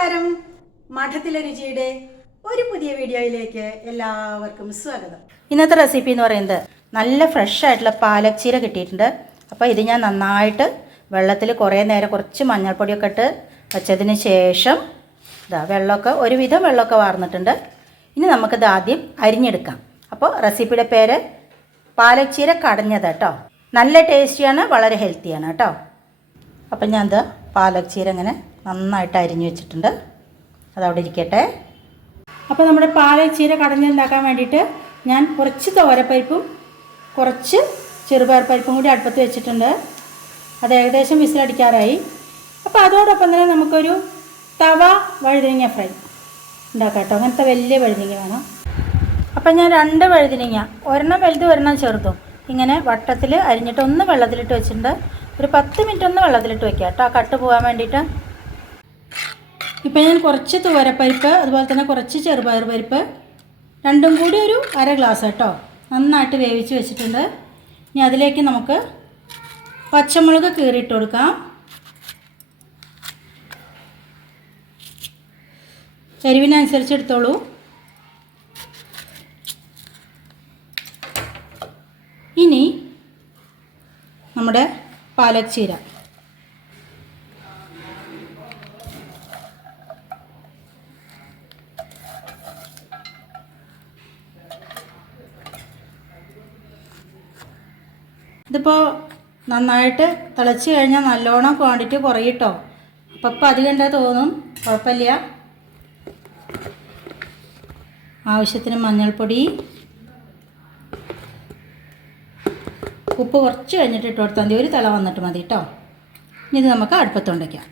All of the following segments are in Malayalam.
നമസ്കാരം. മഠത്തിലെ രുചിയുടെ ഒരു പുതിയ വീഡിയോയിലേക്ക് എല്ലാവർക്കും സ്വാഗതം. ഇന്നത്തെ റെസിപ്പി എന്ന് പറയുന്നത് നല്ല ഫ്രഷ് ആയിട്ടുള്ള പാലക് ചീര കിട്ടിയിട്ടുണ്ട്. അപ്പോൾ ഇത് ഞാൻ നന്നായിട്ട് വെള്ളത്തിൽ കുറേ നേരം കുറച്ച് മഞ്ഞൾപ്പൊടിയൊക്കെ ഇട്ട് വെച്ചതിന് ശേഷം വെള്ളമൊക്കെ ഒരുവിധം വെള്ളമൊക്കെ വാർന്നിട്ടുണ്ട്. ഇനി നമുക്കിത് ആദ്യം അരിഞ്ഞെടുക്കാം. അപ്പോൾ റെസിപ്പിയുടെ പേര് പാലക് ചീര കടഞ്ഞത് കേട്ടോ. നല്ല ടേസ്റ്റിയാണ്, വളരെ ഹെൽത്തിയാണ് കേട്ടോ. അപ്പം ഞാനിത് പാലക് ചീര ഇങ്ങനെ നന്നായിട്ട് അരിഞ്ഞു വെച്ചിട്ടുണ്ട്. അതവിടെ ഇരിക്കട്ടെ. അപ്പോൾ നമ്മുടെ പാലക് ചീര കടഞ്ഞുണ്ടാക്കാൻ വേണ്ടിയിട്ട് ഞാൻ കുറച്ച് തോരപ്പരിപ്പും കുറച്ച് ചെറുപയർ പരിപ്പും കൂടി അടുപ്പത്ത് വെച്ചിട്ടുണ്ട്. അത് ഏകദേശം വിസിലടിക്കാറായി. അപ്പോൾ അതോടൊപ്പം തന്നെ നമുക്കൊരു തവ വഴുതനങ്ങ ഫ്രൈ ഉണ്ടാക്കാം കേട്ടോ. അങ്ങനത്തെ വലിയ വഴുതനങ്ങ വേണം. അപ്പം ഞാൻ 2 വഴുതനങ്ങ, ഒരെണ്ണം വലുത് ഒരെണ്ണം ചെറുതും ഇങ്ങനെ വട്ടത്തിൽ അരിഞ്ഞിട്ട് ഒന്ന് വെള്ളത്തിലിട്ട് വെച്ചിട്ടുണ്ട്. ഒരു 10 മിനിറ്റ് ഒന്ന് വെള്ളത്തിലിട്ട് വെക്കാം കേട്ടോ, കട്ട് പോകാൻ വേണ്ടിയിട്ട്. ഇപ്പം ഞാൻ കുറച്ച് തുവരപ്പരിപ്പ് അതുപോലെ തന്നെ കുറച്ച് ചെറുപയർ പരിപ്പ് രണ്ടും കൂടി ഒരു 1/2 ഗ്ലാസ് കേട്ടോ നന്നായിട്ട് വേവിച്ച് വെച്ചിട്ടുണ്ട്. ഇനി അതിലേക്ക് നമുക്ക് പച്ചമുളക് കീറിയിട്ട് കൊടുക്കാം. എരിവിനനുസരിച്ച് എടുത്തോളൂ. ഇനി നമ്മുടെ പാലക് ചീര ഇതിപ്പോൾ നന്നായിട്ട് തിളച്ച് കഴിഞ്ഞാൽ നല്ലോണം ക്വാണ്ടിറ്റി കുറയിട്ടോ. അപ്പം അധികം ഉണ്ടാ തോന്നും, കുഴപ്പമില്ല. ആവശ്യത്തിന് മഞ്ഞൾപ്പൊടി, ഉപ്പ് കുറച്ച് കഴിഞ്ഞിട്ട് ഇട്ട് കൊടുത്താൽ മതി. ഒരു തിള വന്നിട്ട് മതി കേട്ടോ. ഇനി ഇത് നമുക്ക് അടുപ്പത്ത് വയ്ക്കാം.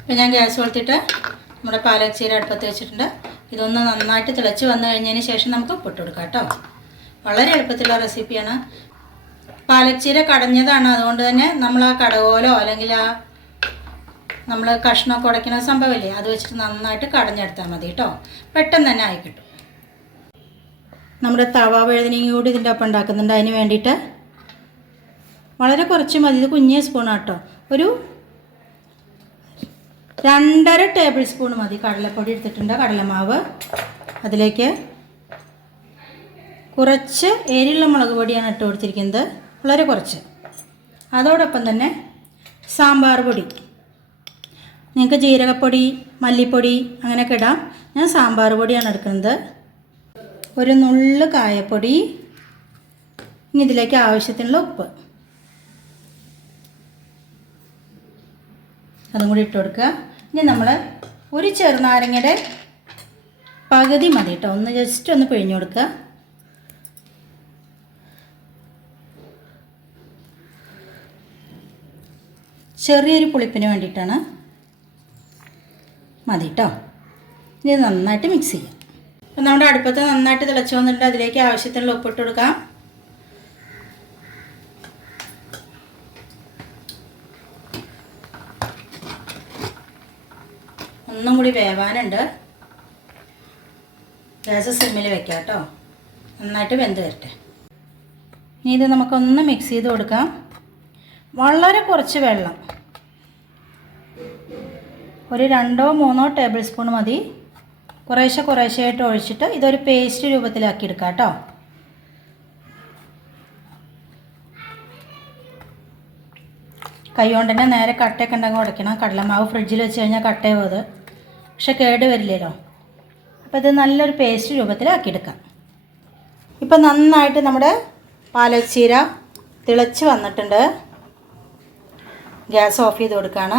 അപ്പോൾ ഞാൻ ഗ്യാസ് കൊടുത്തിട്ട് നമ്മുടെ പാലക് ചീര അടുപ്പത്ത് വെച്ചിട്ടുണ്ട്. ഇതൊന്ന് നന്നായിട്ട് തിളച്ച് വന്നു കഴിഞ്ഞതിന് ശേഷം നമുക്ക് ഉപ്പിട്ട് കൊടുക്കാം കേട്ടോ. വളരെ എളുപ്പത്തിലുള്ള റെസിപ്പിയാണ്. പാലക് ചീര കടഞ്ഞതാണ്, അതുകൊണ്ട് തന്നെ നമ്മൾ ആ കടകോലോ അല്ലെങ്കിൽ ആ നമ്മൾ കഷ്ണമൊക്കെ ഉടയ്ക്കുന്ന സംഭവമില്ലേ, അത് വെച്ചിട്ട് നന്നായിട്ട് കടഞ്ഞെടുത്താൽ മതി കേട്ടോ. പെട്ടെന്ന് തന്നെ ആയി കിട്ടും. നമ്മുടെ തവ വഴുതനങ്ങ കൂടി ഇതിൻ്റെ ഒപ്പം ഉണ്ടാക്കുന്നുണ്ട്. അതിന് വേണ്ടിയിട്ട് വളരെ കുറച്ച് മതി. ഇത് കുഞ്ഞ് സ്പൂണാണ് കേട്ടോ. ഒരു 2.5 ടേബിൾ സ്പൂൺ മതി കടലപ്പൊടി എടുത്തിട്ടുണ്ട്, കടലമാവ്. അതിലേക്ക് കുറച്ച് എരിയുള്ള മുളക് പൊടിയാണ് ഇട്ട് കൊടുത്തിരിക്കുന്നത്, വളരെ കുറച്ച്. അതോടൊപ്പം തന്നെ സാമ്പാർ പൊടി, നിങ്ങൾക്ക് ജീരകപ്പൊടി മല്ലിപ്പൊടി അങ്ങനെയൊക്കെ ഇടാം. ഞാൻ സാമ്പാർ പൊടിയാണ് എടുക്കുന്നത്. ഒരു നുള്ള് കായപ്പൊടി. ഇനി ഇതിലേക്ക് ആവശ്യത്തിനുള്ള ഉപ്പ് അതും കൂടി ഇട്ട് കൊടുക്കുക. ഇനി നമ്മൾ ഒരു ചെറുനാരങ്ങയുടെ പകുതി മതി കേട്ടോ, ഒന്ന് ജസ്റ്റ് ഒന്ന് പിഴിഞ്ഞു കൊടുക്കുക. ചെറിയൊരു പുളിപ്പിന് വേണ്ടിയിട്ടാണ്, മതി കേട്ടോ. ഇനി നന്നായിട്ട് മിക്സ് ചെയ്യാം. അപ്പം നമ്മുടെ അടുപ്പത്ത് നന്നായിട്ട് തിളച്ച് വന്നിട്ട് അതിലേക്ക് ആവശ്യത്തിനുള്ള ഉപ്പിട്ട് കൊടുക്കാം. ഒന്നും കൂടി വേവാനുണ്ട്. ഗ്യാസ് സിമ്മിൽ വെക്കാം കേട്ടോ, നന്നായിട്ട് വെന്ത് വരട്ടെ. ഇനി ഇത് നമുക്കൊന്ന് മിക്സ് ചെയ്ത് കൊടുക്കാം. വളരെ കുറച്ച് വെള്ളം, ഒരു 2-3 ടേബിൾ സ്പൂൺ മതി. കുറേശ്ശെ കുറേശ്ശെയായിട്ട് ഒഴിച്ചിട്ട് ഇതൊരു പേസ്റ്റ് രൂപത്തിലാക്കി എടുക്കാം കേട്ടോ. കൈ കൊണ്ട് തന്നെ നേരെ കട്ടയൊക്കെ ഉണ്ടെങ്കിൽ ഉടയ്ക്കണം. കടലമാവ് ഫ്രിഡ്ജിൽ വെച്ച് കഴിഞ്ഞാൽ കട്ടയാവും അത്, പക്ഷെ കേട് വരില്ലല്ലോ. അപ്പോൾ ഇത് നല്ലൊരു പേസ്റ്റ് രൂപത്തിലാക്കിയെടുക്കാം. ഇപ്പം നന്നായിട്ട് നമ്മുടെ പാലക് ചീര തിളച്ച് വന്നിട്ടുണ്ട്. ഗ്യാസ് ഓഫ് ചെയ്ത് കൊടുക്കുകയാണ്.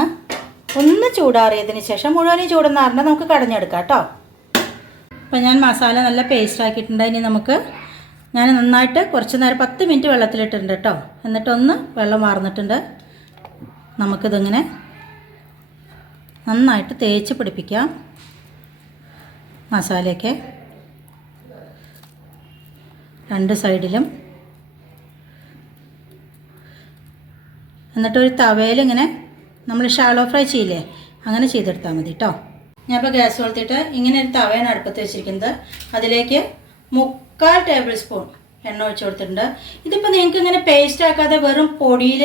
ഒന്ന് ചൂടാറിയതിന് ശേഷം മുഴുവനും ചൂടെന്നാറിൻ്റെ നമുക്ക് കടഞ്ഞെടുക്കാം കേട്ടോ. അപ്പോൾ ഞാൻ മസാല നല്ല പേസ്റ്റ് ആക്കിയിട്ടുണ്ട്. ഇനി ഞാൻ നന്നായിട്ട് കുറച്ച് നേരം 10 മിനിറ്റ് വെള്ളത്തിലിട്ടിട്ടുണ്ട് കേട്ടോ. എന്നിട്ടൊന്ന് വെള്ളം വാർന്നിട്ടുണ്ട്. നമുക്കിതിങ്ങനെ നന്നായിട്ട് തേച്ച് പിടിപ്പിക്കാം മസാലയൊക്കെ 2 സൈഡിലും. എന്നിട്ടൊരു തവയിലിങ്ങനെ നമ്മൾ ഷാലോ ഫ്രൈ ചെയ്യില്ലേ, അങ്ങനെ ചെയ്തെടുത്താൽ മതി കേട്ടോ. ഞാനിപ്പോൾ ഗ്യാസ് കൊടുത്തിട്ട് ഇങ്ങനെ ഒരു തവയാണ് അടുപ്പത്ത് വെച്ചിരിക്കുന്നത്. അതിലേക്ക് 3/4 ടേബിൾ സ്പൂൺ എണ്ണ ഒഴിച്ച് കൊടുത്തിട്ടുണ്ട്. ഇതിപ്പോൾ നിങ്ങൾക്ക് ഇങ്ങനെ പേസ്റ്റ് ആക്കാതെ വെറും പൊടിയിൽ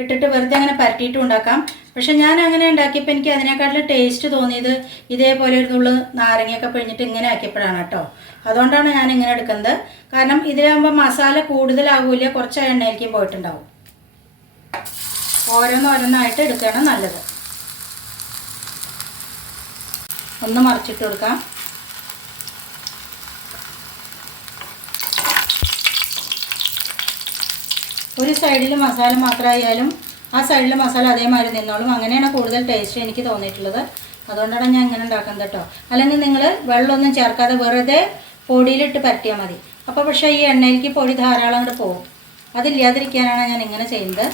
ഇട്ടിട്ട് വെറുതെ അങ്ങനെ പരട്ടിയിട്ടും ഉണ്ടാക്കാം. പക്ഷെ ഞാൻ അങ്ങനെ ഉണ്ടാക്കിയപ്പോൾ എനിക്ക് അതിനേക്കാട്ടിലും ടേസ്റ്റ് തോന്നിയത് ഇതേപോലെ ഒരു നുള്ളു നാരങ്ങയൊക്കെ പിഴിഞ്ഞിട്ട് ഇങ്ങനെ ആക്കിയപ്പോഴാണ് കേട്ടോ. അതുകൊണ്ടാണ് ഞാൻ ഇങ്ങനെ എടുക്കുന്നത്. കാരണം ഇതിലാകുമ്പോൾ മസാല കൂടുതലാകില്ല, കുറച്ച് എണ്ണയിലേക്ക് പോയിട്ടുണ്ടാവും. ഓരോന്നോരോന്നായിട്ട് എടുക്കുകയാണ് നല്ലത്. ഒന്ന് മറിച്ചിട്ട് കൊടുക്കാം. ഒരു സൈഡിൽ മസാല മാത്രമായാലും ആ സൈഡിൽ മസാല അതേമാതിരി നിന്നോളും. അങ്ങനെയാണ് കൂടുതൽ ടേസ്റ്റ് എനിക്ക് തോന്നിയിട്ടുള്ളത്. അതുകൊണ്ടാണ് ഞാൻ ഇങ്ങനെ ഉണ്ടാക്കുന്നത് കേട്ടോ. അല്ലെങ്കിൽ നിങ്ങൾ വെള്ളമൊന്നും ചേർക്കാതെ വെറുതെ പൊടിയിലിട്ട് പരട്ടിയാൽ മതി. അപ്പോൾ പക്ഷേ ഈ എണ്ണയിലേക്ക് പൊടി ധാരാളം അങ്ങോട്ട് പോകും. അതില്ലാതിരിക്കാനാണ് ഞാൻ ഇങ്ങനെ ചെയ്യുന്നത്.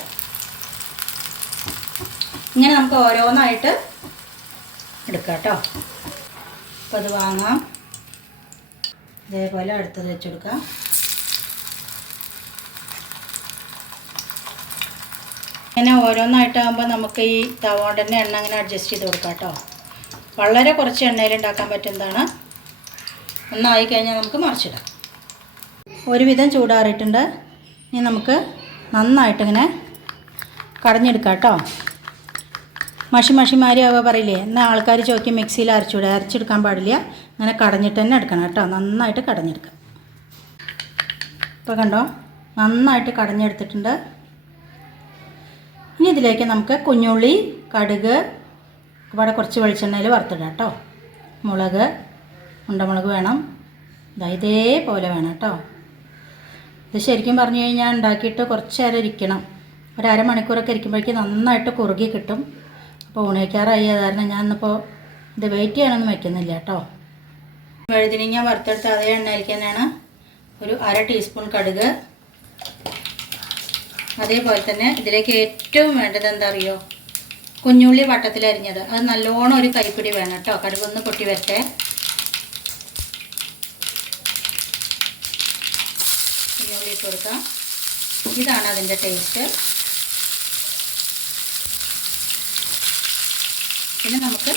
ഇങ്ങനെ നമുക്ക് ഓരോന്നായിട്ട് എടുക്കാം കേട്ടോ. അപ്പോൾ അത് വാങ്ങാം. ഇതേപോലെ അടുത്തത് വെച്ചെടുക്കാം. ഇങ്ങനെ ഓരോന്നായിട്ടാകുമ്പോൾ നമുക്ക് ഈ തവ കൊണ്ട് തന്നെ എണ്ണ അങ്ങനെ അഡ്ജസ്റ്റ് ചെയ്ത് കൊടുക്കാം കേട്ടോ. വളരെ കുറച്ച് എണ്ണയിൽ ഉണ്ടാക്കാൻ പറ്റുന്നതാണ്. ഒന്നായി കഴിഞ്ഞാൽ നമുക്ക് മറിച്ചിടാം. ഒരുവിധം ചൂടാറിയിട്ടുണ്ട്. ഇനി നമുക്ക് നന്നായിട്ടിങ്ങനെ കടഞ്ഞെടുക്കാം കേട്ടോ. മഷിമാരിയാവുക പറയില്ലേ, എന്നാൽ ആൾക്കാർ ചോദിക്കും മിക്സിയിൽ അരച്ചെടുക്കാൻ പാടില്ല. അങ്ങനെ കടഞ്ഞിട്ട് തന്നെ എടുക്കണം കേട്ടോ. നന്നായിട്ട് കടഞ്ഞെടുക്കാം. ഇപ്പോൾ കണ്ടോ, നന്നായിട്ട് കടഞ്ഞെടുത്തിട്ടുണ്ട്. ഇനി ഇതിലേക്ക് നമുക്ക് കുഞ്ഞുള്ളി, കടുക്, ഇവിടെ കുറച്ച് വെളിച്ചെണ്ണയിൽ വറുത്തിടാം കേട്ടോ. മുളക്, ഉണ്ടമുളക് വേണം. ഇതേപോലെ വേണം കേട്ടോ. ഇത് ശരിക്കും പറഞ്ഞു കഴിഞ്ഞാൽ ഉണ്ടാക്കിയിട്ട് കുറച്ച് നേരം ഇരിക്കണം. ഒരു അരമണിക്കൂറൊക്കെ ഇരിക്കുമ്പോഴേക്കും നന്നായിട്ട് കുറുകി കിട്ടും. അപ്പോൾ ഊണയ്ക്കാറായി. അത് കാരണം ഞാനിപ്പോൾ ഇത് വെയിറ്റ് ചെയ്യാനൊന്നും വയ്ക്കുന്നില്ല കേട്ടോ. വഴുതിനിങ്ങ വറുത്തെടുത്ത് അതേ എണ്ണയിലേക്ക് തന്നെയാണ് ഒരു 1/2 ടീസ്പൂൺ കടുക്. അതേപോലെ തന്നെ ഇതിലേക്ക് ഏറ്റവും വേണ്ടത് എന്താ അറിയോ, കുഞ്ഞുള്ളി വട്ടത്തിലരിഞ്ഞത്. അത് നല്ലോണം ഒരു കൈപ്പിടി വേണം കേട്ടോ. കടുകൊന്ന് പൊട്ടി വരട്ടെ. കുഞ്ഞുള്ളി ഇട്ട് കൊടുക്കാം. ഇതാണ് അതിൻ്റെ ടേസ്റ്റ്. പിന്നെ നമുക്ക്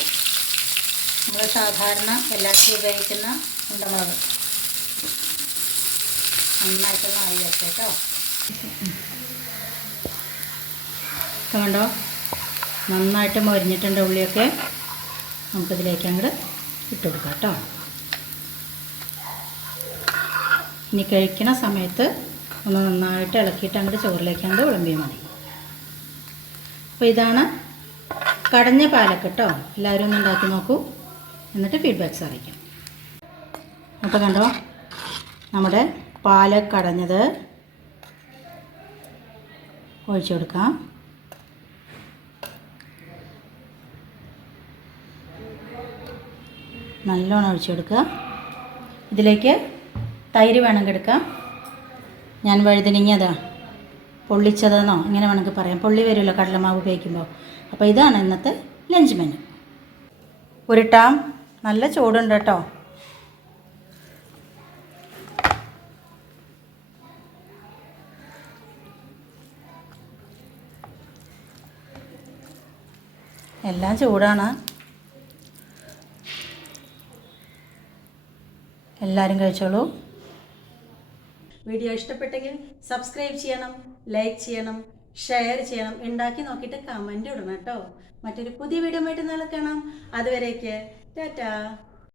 നമ്മൾ സാധാരണ എല്ലാത്തിലും ഉപയോഗിക്കുന്ന ഉണ്ടമുളക് നന്നായിട്ടൊന്ന് ആയി വരട്ടെ കേട്ടോ. കണ്ടോ, നന്നായിട്ട് മൊരിഞ്ഞിട്ടുണ്ട് ഉള്ളിയൊക്കെ. നമുക്കിതിലേക്ക് അങ്ങോട്ട് ഇട്ട് കൊടുക്കാം കേട്ടോ. ഇനി കഴിക്കണ സമയത്ത് ഒന്ന് നന്നായിട്ട് ഇളക്കിയിട്ട് അങ്ങോട്ട് ചോറിലേക്ക് അങ്ങോട്ട് വിളമ്പിയാൽ മതി. അപ്പോൾ ഇതാണ് കടഞ്ഞ പാലക്ക് കേട്ടോ. എല്ലാവരും ഒന്ന് ഉണ്ടാക്കി നോക്കൂ, എന്നിട്ട് ഫീഡ്ബാക്ക്സ് അറിയിക്കും. അപ്പോൾ കണ്ടോ, നമ്മുടെ പാലക്ക് കടഞ്ഞത് ഒഴിച്ചു കൊടുക്കാം. നല്ലോണം ഒഴിച്ചു കൊടുക്കുക. ഇതിലേക്ക് തൈര് വേണമെങ്കിൽ എടുക്കാം. ഞാൻ വഴുതനങ്ങ പൊള്ളിച്ചതെന്നോ ഇങ്ങനെ വേണമെങ്കിൽ പറയാം. പൊള്ളി വരുമല്ലോ കടലമാവ് ഉപയോഗിക്കുമ്പോൾ. അപ്പോൾ ഇതാണ് ഇന്നത്തെ ലഞ്ച് മെനു. ഉരുട്ടാം. നല്ല ചൂടുണ്ട് കേട്ടോ. എല്ലാം ചൂടാണ്. എല്ലാവരും കഴിച്ചോളൂ. വീഡിയോ ഇഷ്ടപ്പെട്ടെങ്കിൽ സബ്സ്ക്രൈബ് ചെയ്യണം, ലൈക്ക് ചെയ്യണം, ഷെയർ ചെയ്യണം. ഉണ്ടാക്കി നോക്കിയിട്ട് കമൻറ്റ് ഇടണം കേട്ടോ. മറ്റൊരു പുതിയ വീഡിയോ ആയിട്ട് നാളെ കാണാം. അതുവരേക്ക് ടാറ്റാ.